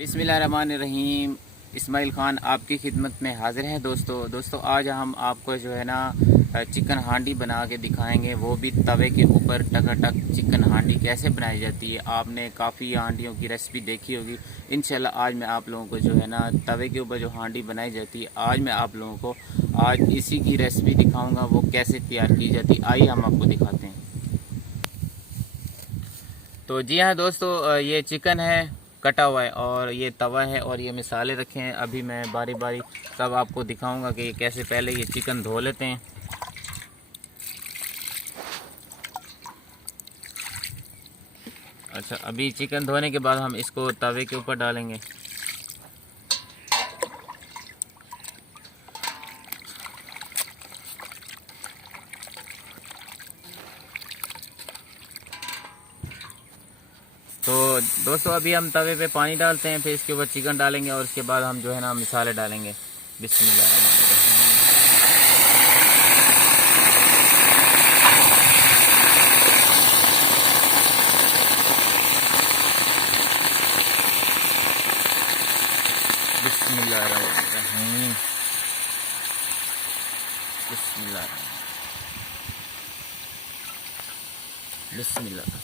बिस्मिल्लाहिर्रहमानिर्रहीम। इस्माइल ख़ान आपकी खिदमत में हाज़िर हैं। दोस्तों आज हम आपको जो है ना चिकन हांडी बना के दिखाएंगे, वो भी तवे के ऊपर टकाटक चिकन हांडी कैसे बनाई जाती है। आपने काफ़ी हांडियों की रेसिपी देखी होगी। इंशाल्लाह आज मैं आप लोगों को जो है ना तवे के ऊपर जो हांडी बनाई जाती है, आज मैं आप लोगों को आज इसी की रेसिपी दिखाऊँगा, वो कैसे तैयार की जाती है। आइए हम आपको दिखाते हैं। तो जी हाँ दोस्तों, ये चिकन है कटा हुआ है और ये तवा है और ये मिसाले रखे हैं। अभी मैं बारी बारी सब आपको दिखाऊंगा कि कैसे पहले ये चिकन धो लेते हैं। अच्छा, अभी चिकन धोने के बाद हम इसको तवे के ऊपर डालेंगे। तो दोस्तों अभी हम तवे पे पानी डालते हैं, फिर इसके ऊपर चिकन डालेंगे और उसके बाद हम जो है ना मिसाले डालेंगे। बिस्मिल्लाहिर्रहमानिर्रहीम। बिस्मिल्लाहिर्रहमानिर्रहीम। बिस्मिल्लाह।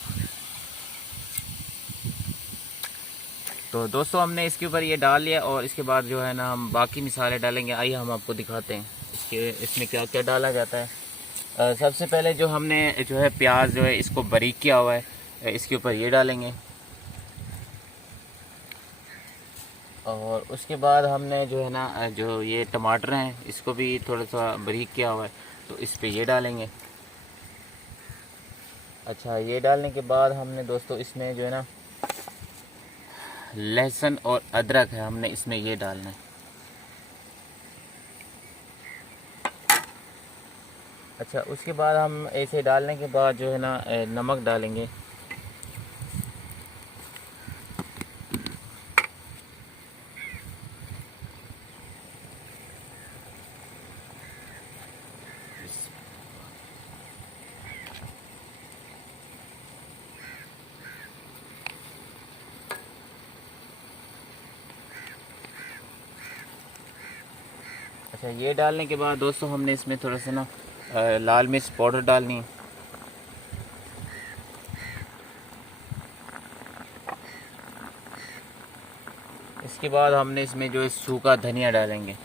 तो दोस्तों हमने इसके ऊपर ये डाल लिया और इसके बाद जो है ना हम बाकी मिसाले डालेंगे। आइए हम आपको दिखाते हैं इसमें क्या क्या डाला जाता है। सबसे पहले जो हमने जो है प्याज जो है इसको बारीक किया हुआ है, इसके ऊपर ये डालेंगे। और उसके बाद हमने जो है ना जो ये टमाटर हैं इसको भी थोड़ा सा बारीक किया हुआ है, तो इस पे ये डालेंगे। अच्छा, ये डालने के बाद हमने दोस्तों इसमें जो है ना लहसुन और अदरक है, हमने इसमें ये डालना है। अच्छा, उसके बाद हम ऐसे डालने के बाद जो है ना नमक डालेंगे। अच्छा, ये डालने के बाद दोस्तों हमने इसमें थोड़ा सा ना लाल मिर्च पाउडर डालनी है। इसके बाद हमने इसमें जो है सूखा धनिया डालेंगे।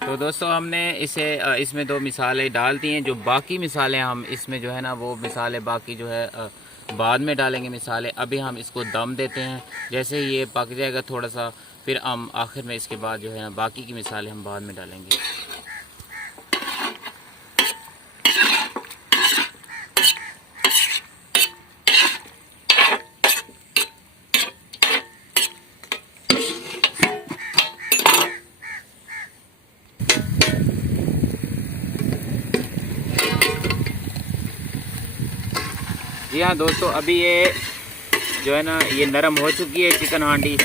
तो दोस्तों हमने इसमें दो मिसालें डाल दी हैं। जो बाकी मिसालें हम इसमें जो है ना वो मिसालें बाकी जो है बाद में डालेंगे मिसालें। अभी हम इसको दम देते हैं, जैसे ये पक जाएगा थोड़ा सा, फिर हम आखिर में इसके बाद जो है ना बाकी की मिसालें हम बाद में डालेंगे। जी हाँ दोस्तों, अभी ये जो है ना ये नरम हो चुकी है चिकन हांडी।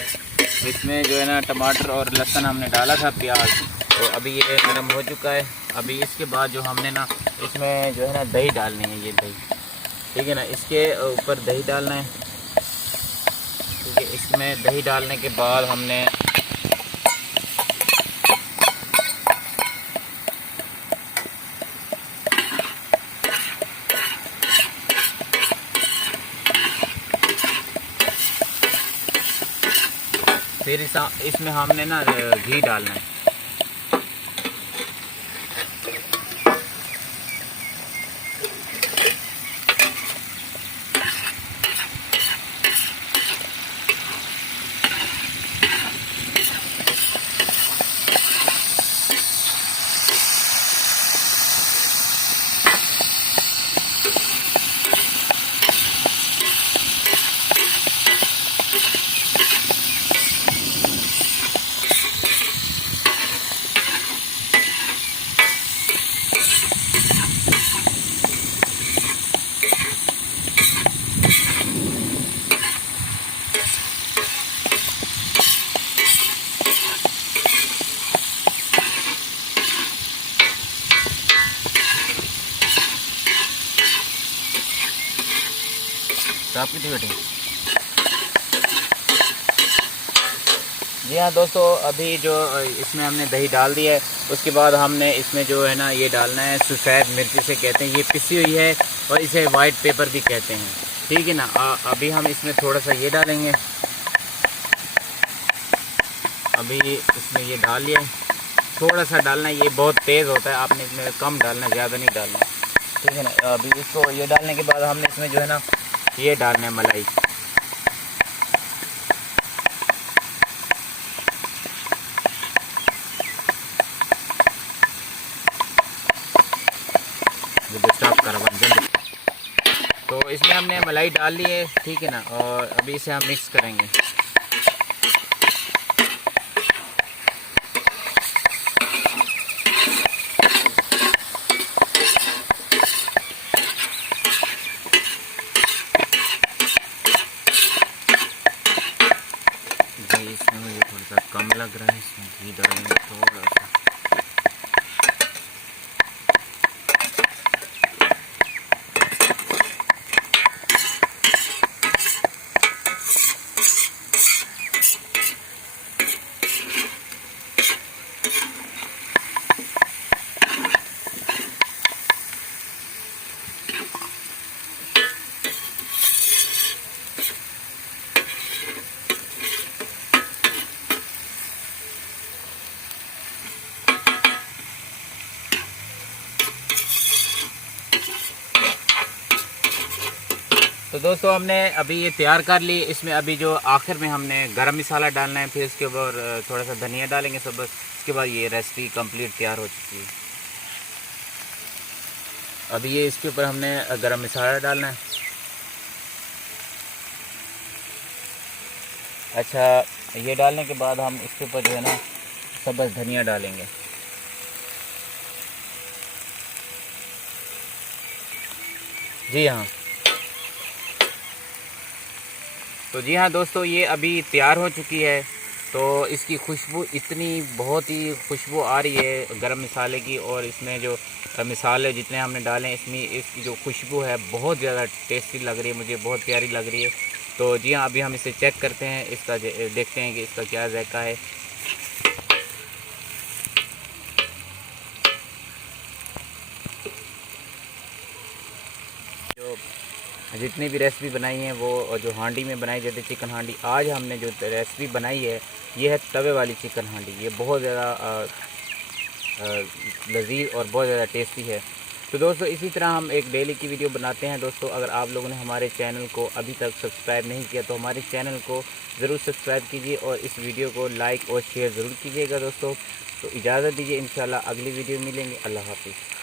इसमें जो है ना टमाटर और लहसुन हमने डाला था, प्याज, तो अभी ये नरम हो चुका है। अभी इसके बाद जो हमने ना इसमें जो है ना दही डालनी है, ये दही, ठीक है ना, इसके ऊपर दही डालना है। ठीक है, इसमें दही डालने के बाद हमने फिर इसमें हमने ना घी डालना है। तो आपकी तो बेटे। जी हाँ दोस्तों, अभी जो इसमें हमने दही डाल दिया है, उसके बाद हमने इसमें जो है ना ये डालना है सफ़ेद मिर्ची से कहते हैं, ये पिसी हुई है और इसे वाइट पेपर भी कहते हैं, ठीक है ना। अभी हम इसमें थोड़ा सा ये डालेंगे, अभी इसमें ये डाल लिया है, थोड़ा सा डालना है, ये बहुत तेज़ होता है, आपने इसमें कम डालना, ज़्यादा नहीं डालना, ठीक है ना। अभी इसको ये डालने के बाद हमने इसमें जो है ना ये डालना है मलाई। स्टॉप करा जल्दी। तो इसमें हमने मलाई डाल ली है, ठीक है ना, और अभी इसे हम मिक्स करेंगे। भाई इसमें मुझे थोड़ा सा कम लग रहा है, इसमें घी डालेंगे थोड़ा सा। तो दोस्तों हमने अभी ये तैयार कर ली, इसमें अभी जो आखिर में हमने गरम मसाला डालना है, फिर इसके ऊपर थोड़ा सा धनिया डालेंगे सब, बस इसके बाद ये रेसिपी कंप्लीट तैयार हो चुकी है। अभी ये इसके ऊपर हमने गरम मसाला डालना है। अच्छा, ये डालने के बाद हम इसके ऊपर जो है ना सब बस धनिया डालेंगे। जी हाँ, तो जी हाँ दोस्तों, ये अभी तैयार हो चुकी है। तो इसकी खुशबू इतनी बहुत ही खुशबू आ रही है गरम मसाले की, और इसमें जो मसाले जितने हमने डाले हैं इसमें इसकी जो खुशबू है बहुत ज़्यादा टेस्टी लग रही है, मुझे बहुत प्यारी लग रही है। तो जी हाँ, अभी हम इसे चेक करते हैं, इसका देखते हैं कि इसका क्या जायका है। जो जितनी भी रेसिपी बनाई है वो जो हांडी में बनाई जाती है चिकन हांडी, आज हमने जो रेसिपी बनाई है ये है तवे वाली चिकन हांडी। ये बहुत ज़्यादा लजीज और बहुत ज़्यादा टेस्टी है। तो दोस्तों इसी तरह हम एक डेली की वीडियो बनाते हैं। दोस्तों अगर आप लोगों ने हमारे चैनल को अभी तक सब्सक्राइब नहीं किया तो हमारे चैनल को ज़रूर सब्सक्राइब कीजिए और इस वीडियो को लाइक और शेयर ज़रूर कीजिएगा दोस्तों। तो इजाज़त दीजिए, इंशाल्लाह अगली वीडियो मिलेंगे। अल्लाह हाफिज़।